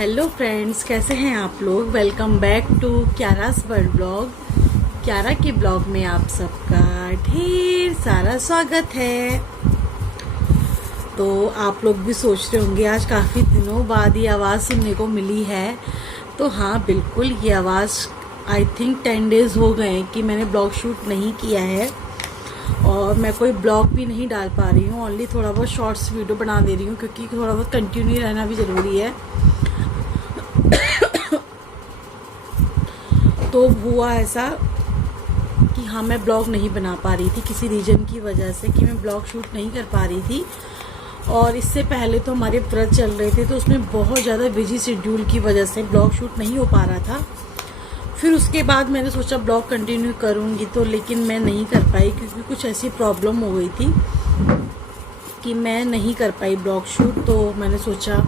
Hello friends, कैसे हैं आप लोग। Welcome back to Kyara's world blog. Kyara के ब्लॉग में आप सबका ढेर सारा स्वागत है। तो आप लोग भी सोच रहे होंगे आज काफ़ी दिनों बाद ये आवाज़ सुनने को मिली है। तो हाँ, बिल्कुल ये आवाज़ आई थिंक 10 डेज़ हो गए हैं कि मैंने ब्लॉग शूट नहीं किया है और मैं कोई ब्लॉग भी नहीं डाल पा रही हूँ। ओनली थोड़ा बहुत शॉर्ट्स वीडियो बना दे रही हूँ क्योंकि थोड़ा बहुत कंटिन्यू रहना भी ज़रूरी है। तो हुआ ऐसा कि हाँ, मैं ब्लॉग नहीं बना पा रही थी किसी रीजन की वजह से कि मैं ब्लॉग शूट नहीं कर पा रही थी। और इससे पहले तो हमारे व्रत चल रहे थे तो उसमें बहुत ज़्यादा बिजी शेड्यूल की वजह से ब्लॉग शूट नहीं हो पा रहा था। फिर उसके बाद मैंने सोचा ब्लॉग कंटिन्यू करूँगी तो, लेकिन मैं नहीं कर पाई क्योंकि कुछ ऐसी प्रॉब्लम हो गई थी कि मैं नहीं कर पाई ब्लॉग शूट। तो मैंने सोचा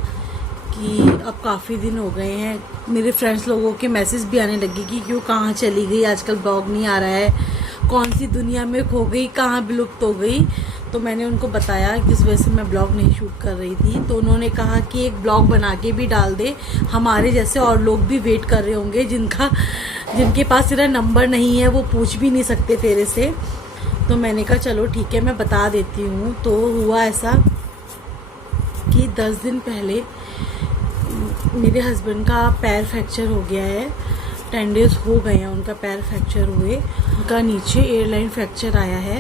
कि अब काफ़ी दिन हो गए हैं, मेरे फ्रेंड्स लोगों के मैसेज भी आने लगे कि क्यों, कहाँ चली गई, आजकल ब्लॉग नहीं आ रहा है, कौन सी दुनिया में खो गई, कहाँ विलुप्त हो गई। तो मैंने उनको बताया किस वजह से मैं ब्लॉग नहीं शूट कर रही थी। तो उन्होंने कहा कि एक ब्लॉग बना के भी डाल दे, हमारे जैसे और लोग भी वेट कर रहे होंगे जिनके पास तेरा नंबर नहीं है, वो पूछ भी नहीं सकते तेरे से। तो मैंने कहा चलो ठीक है, मैं बता देती हूँ। तो हुआ ऐसा कि 10 दिन पहले मेरे हस्बैंड का पैर फ्रैक्चर हो गया है। 10 डेज़ हो गए हैं उनका पैर फ्रैक्चर हुए। उनका नीचे एयरलाइन फ्रैक्चर आया है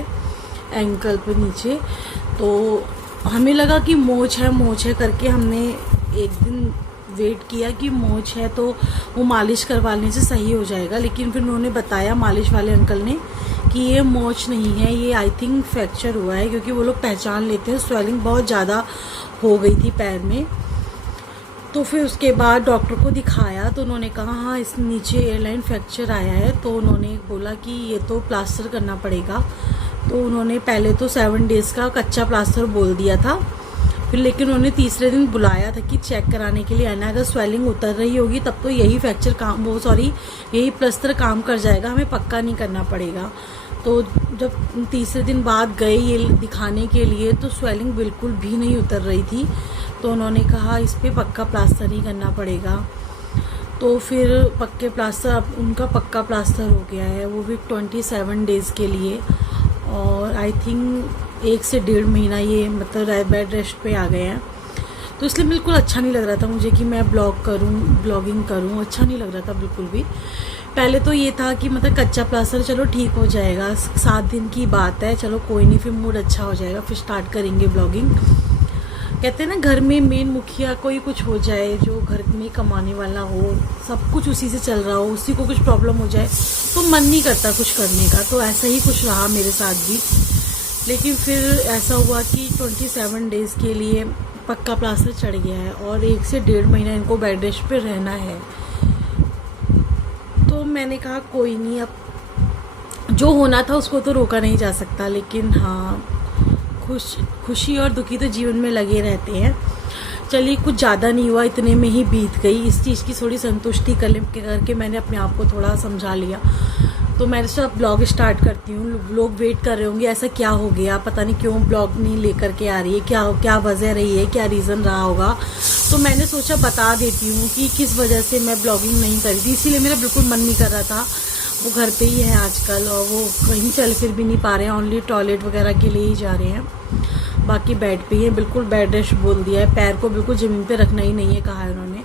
एंकल पे नीचे। तो हमें लगा कि मोच है करके हमने एक दिन वेट किया कि मोच है तो वो मालिश करवाने से सही हो जाएगा। लेकिन फिर उन्होंने बताया, मालिश वाले अंकल ने, कि ये मोच नहीं है, ये आई थिंक फ्रैक्चर हुआ है, क्योंकि वो लोग पहचान लेते हैं, स्वेलिंग बहुत ज़्यादा हो गई थी पैर में। तो फिर उसके बाद डॉक्टर को दिखाया तो उन्होंने कहा हाँ, इस नीचे एयरलाइन फ्रैक्चर आया है। तो उन्होंने बोला कि ये तो प्लास्टर करना पड़ेगा। तो उन्होंने पहले तो 7 डेज़ का कच्चा प्लास्टर बोल दिया था, फिर लेकिन उन्होंने तीसरे दिन बुलाया था कि चेक कराने के लिए आना, अगर स्वेलिंग उतर रही होगी तब तो यही यही प्लास्टर काम कर जाएगा, हमें पक्का नहीं करना पड़ेगा। तो जब तीसरे दिन बाद गए ये दिखाने के लिए तो स्वेलिंग बिल्कुल भी नहीं उतर रही थी। तो उन्होंने कहा इस पे पक्का प्लास्टर ही करना पड़ेगा। तो फिर उनका पक्का प्लास्टर हो गया है, वो भी 27 डेज़ के लिए। और आई थिंक 1 से 1.5 महीना ये मतलब बेड रेस्ट पे आ गए हैं। तो इसलिए बिल्कुल अच्छा नहीं लग रहा था मुझे कि मैं ब्लॉगिंग करूं, अच्छा नहीं लग रहा था बिल्कुल भी। पहले तो ये था कि मतलब कच्चा प्लास्टर चलो ठीक हो जाएगा, 7 दिन की बात है, चलो कोई नहीं, फिर मूड अच्छा हो जाएगा, फिर स्टार्ट करेंगे ब्लॉगिंग। कहते हैं ना, घर में मेन मुखिया कोई कुछ हो जाए, जो घर में कमाने वाला हो, सब कुछ उसी से चल रहा हो, उसी को कुछ प्रॉब्लम हो जाए तो मन नहीं करता कुछ करने का। तो ऐसा ही कुछ रहा मेरे साथ भी। लेकिन फिर ऐसा हुआ कि 27 डेज़ के लिए पक्का प्लास्टर चढ़ गया है और 1 से 1.5 महीना इनको बेड रेस्ट पे रहना है। तो मैंने कहा कोई नहीं, अब जो होना था उसको तो रोका नहीं जा सकता, लेकिन हाँ, खुशी और दुखी तो जीवन में लगे रहते हैं। चलिए, कुछ ज़्यादा नहीं हुआ, इतने में ही बीत गई। इस चीज़ की थोड़ी संतुष्टि करके मैंने अपने आप को थोड़ा समझा लिया। तो मैं सब ब्लॉग स्टार्ट करती हूँ। लोग वेट कर रहे होंगे ऐसा क्या हो गया, पता नहीं क्यों ब्लॉग नहीं लेकर के आ रही है, क्या वजह रही है, क्या रीज़न रहा होगा। तो मैंने सोचा बता देती हूँ कि किस वजह से मैं ब्लॉगिंग नहीं करी थी। इसीलिए मेरा बिल्कुल मन नहीं कर रहा था। वो घर पे ही है आजकल और वो कहीं चल फिर भी नहीं पा रहे हैं, ओनली टॉयलेट वगैरह के लिए ही जा रहे हैं, बाकी बेड पे ही है। बिल्कुल बेड रेस्ट बोल दिया है, पैर को बिल्कुल ज़मीन पे रखना ही नहीं है कहा है उन्होंने।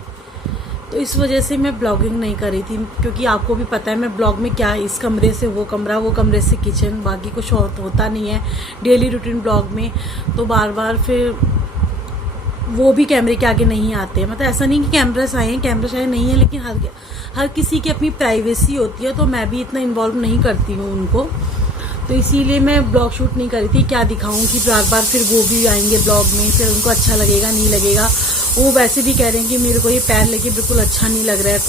तो इस वजह से मैं ब्लॉगिंग नहीं करी थी, क्योंकि आपको भी पता है मैं ब्लॉग में क्या, इस कमरे से वो कमरे से किचन, बाकी कुछ होता नहीं है डेली रूटीन ब्लॉग में। तो बार बार फिर वो भी कैमरे के आगे नहीं आते हैं। मतलब ऐसा नहीं कि कैमरास आए नहीं है, लेकिन हर किसी की अपनी प्राइवेसी होती है, तो मैं भी इतना इन्वॉल्व नहीं करती हूँ उनको। तो इसीलिए मैं ब्लॉग शूट नहीं करी थी। क्या दिखाऊं कि बार फिर वो भी आएंगे ब्लॉग में, फिर उनको अच्छा लगेगा नहीं लगेगा। वो वैसे भी कह रहे हैं कि मेरे को ये पैर लेके बिल्कुल अच्छा नहीं लग रहा है,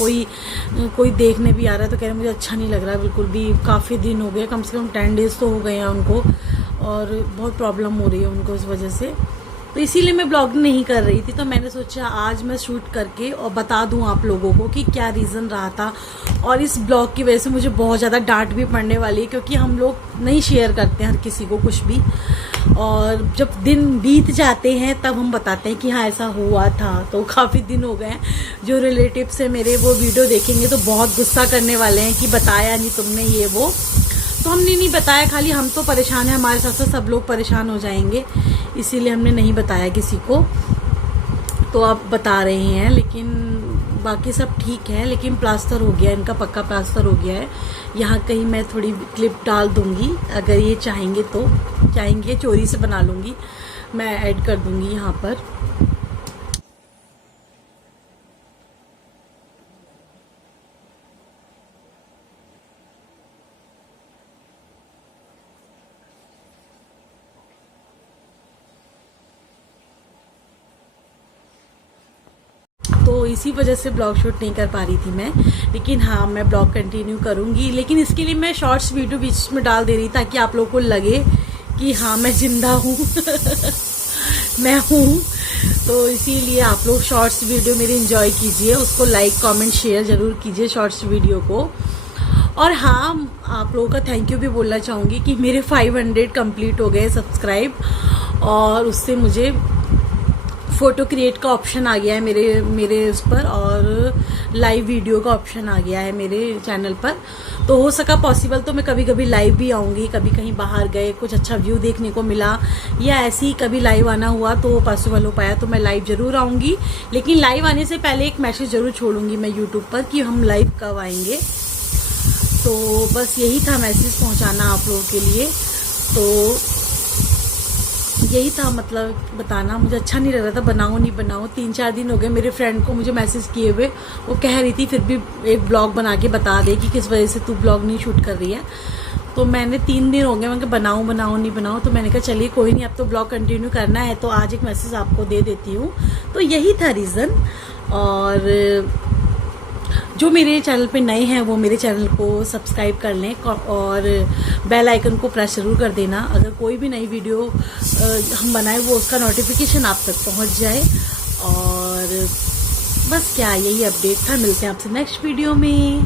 कोई देखने भी आ रहा है तो कह रहे हैं मुझे अच्छा नहीं लग रहा है बिल्कुल भी। काफ़ी दिन हो गए, कम से कम 10 डेज़ तो हो गए हैं उनको, और बहुत प्रॉब्लम हो रही है उनको इस वजह से। तो इसीलिए मैं ब्लॉगिंग नहीं कर रही थी। तो मैंने सोचा आज मैं शूट करके और बता दूं आप लोगों को कि क्या रीज़न रहा था। और इस ब्लॉग की वजह से मुझे बहुत ज़्यादा डांट भी पड़ने वाली है, क्योंकि हम लोग नहीं शेयर करते हैं हर किसी को कुछ भी। और जब दिन बीत जाते हैं तब हम बताते हैं कि हाँ ऐसा हुआ था। तो काफ़ी दिन हो गए हैं, जो रिलेटिव्स है मेरे वो वीडियो देखेंगे तो बहुत गुस्सा करने वाले हैं कि बताया नहीं तुमने ये वो। तो हमने नहीं बताया, खाली हम तो परेशान हैं, हमारे साथ साथ सब लोग परेशान हो जाएंगे, इसीलिए हमने नहीं बताया किसी को। तो आप बता रहे हैं, लेकिन बाकी सब ठीक है। लेकिन प्लास्टर हो गया, इनका पक्का प्लास्टर हो गया है। यहाँ कहीं मैं थोड़ी क्लिप डाल दूंगी, अगर ये चाहेंगे तो, चाहेंगे चोरी से बना लूँगी, मैं ऐड कर दूंगी यहाँ पर। तो इसी वजह से ब्लॉग शूट नहीं कर पा रही थी मैं, लेकिन हाँ मैं ब्लॉग कंटिन्यू करूँगी। लेकिन इसके लिए मैं शॉर्ट्स वीडियो बीच में डाल दे रही ताकि आप लोगों को लगे कि हाँ मैं जिंदा हूँ मैं हूँ। तो इसीलिए आप लोग शॉर्ट्स वीडियो मेरी एंजॉय कीजिए, उसको लाइक कमेंट शेयर ज़रूर कीजिए शॉर्ट्स वीडियो को। और हाँ, आप लोगों का थैंक यू भी बोलना चाहूँगी कि मेरे 500 कंप्लीट हो गए सब्सक्राइब, और उससे मुझे फ़ोटो क्रिएट का ऑप्शन आ गया है मेरे उस पर, और लाइव वीडियो का ऑप्शन आ गया है मेरे चैनल पर। तो हो सका पॉसिबल तो मैं कभी कभी लाइव भी आऊँगी, कभी कहीं बाहर गए कुछ अच्छा व्यू देखने को मिला या ऐसे ही कभी लाइव आना हुआ तो पॉसिबल हो पाया तो मैं लाइव ज़रूर आऊँगी। लेकिन लाइव आने से पहले एक मैसेज ज़रूर छोड़ूंगी मैं यूट्यूब पर कि हम लाइव कब आएंगे। तो बस यही था मैसेज पहुँचाना आप लोगों के लिए। तो यही था, मतलब बताना। मुझे अच्छा नहीं लग रहा था बनाऊँ नहीं बनाऊँ। 3-4 दिन हो गए मेरे फ्रेंड को मुझे मैसेज किए हुए, वो कह रही थी फिर भी एक ब्लॉग बना के बता दे कि किस वजह से तू ब्लॉग नहीं शूट कर रही है। तो मैंने 3 दिन हो गए, मैंने कहा बनाऊँ नहीं बनाऊँ। तो मैंने कहा चलिए कोई नहीं, अब तो ब्लॉग कंटिन्यू करना है तो आज एक मैसेज आपको दे देती हूँ। तो यही था रीज़न। और जो मेरे चैनल पे नए हैं वो मेरे चैनल को सब्सक्राइब कर लें और बेल आइकन को प्रेस जरूर कर देना, अगर कोई भी नई वीडियो हम बनाए वो उसका नोटिफिकेशन आप तक पहुंच जाए। और बस क्या, यही अपडेट था। मिलते हैं आपसे नेक्स्ट वीडियो में।